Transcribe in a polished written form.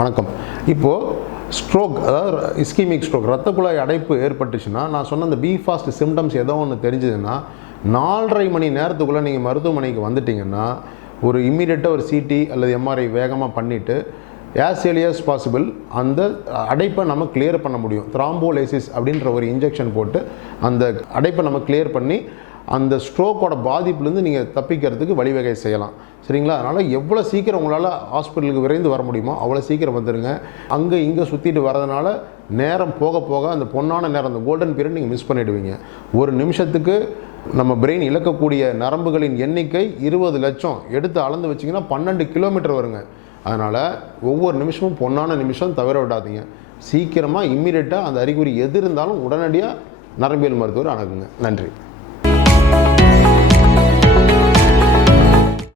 வணக்கம். இப்போது ஸ்ட்ரோக், அதாவது இஸ்கீமிக் ஸ்ட்ரோக், ரத்த குழாய் அடைப்பு ஏற்பட்டுச்சுன்னா, நான் சொன்ன அந்த பி ஃபாஸ்ட் சிம்டம்ஸ் ஏதோ ஒன்று தெரிஞ்சதுன்னா 4.5 மணி நேரத்துக்குள்ளே நீங்கள் மருத்துவமனைக்கு வந்துட்டிங்கன்னா ஒரு இம்மீடியட்டாக ஒரு சிடி அல்லது எம்ஆர்ஐ வேகமாக பண்ணிவிட்டு ஆஸ் ஏர்லி as பாசிபிள் அந்த அடைப்பை நம்ம கிளியர் பண்ண முடியும். த்ராம்போலைசிஸ் அப்படின்ற ஒரு இன்ஜெக்ஷன் போட்டு அந்த அடைப்பை நம்ம கிளியர் பண்ணி அந்த ஸ்ட்ரோக்கோட பாதிப்புலேருந்து நீங்கள் தப்பிக்கிறதுக்கு வழிவகை செய்யலாம். சரிங்களா? அதனால் எவ்வளோ சீக்கிரம் உங்களால் ஹாஸ்பிட்டலுக்கு விரைந்து வர முடியுமோ அவ்வளோ சீக்கிரம் வந்துடுங்க. அங்கே இங்கே சுற்றிட்டு வரதுனால நேரம் போக போக அந்த பொன்னான நேரம், அந்த கோல்டன் பீரியட் நீங்கள் மிஸ் பண்ணிவிடுவீங்க. ஒரு நிமிஷத்துக்கு நம்ம பிரெயின் இழக்கக்கூடிய நரம்புகளின் எண்ணிக்கை 20 லட்சம். எடுத்து அளந்து வச்சிங்கன்னா 12 கிலோமீட்டர் வருங்க. அதனால் ஒவ்வொரு நிமிஷமும் பொன்னான நிமிஷம் தவிர விடாதீங்க. சீக்கிரமாக இம்மீடியட்டாக அந்த அறிகுறி எது இருந்தாலும் உடனடியாக நரம்பியல் மருத்துவர் அணுகுங்க. நன்றி.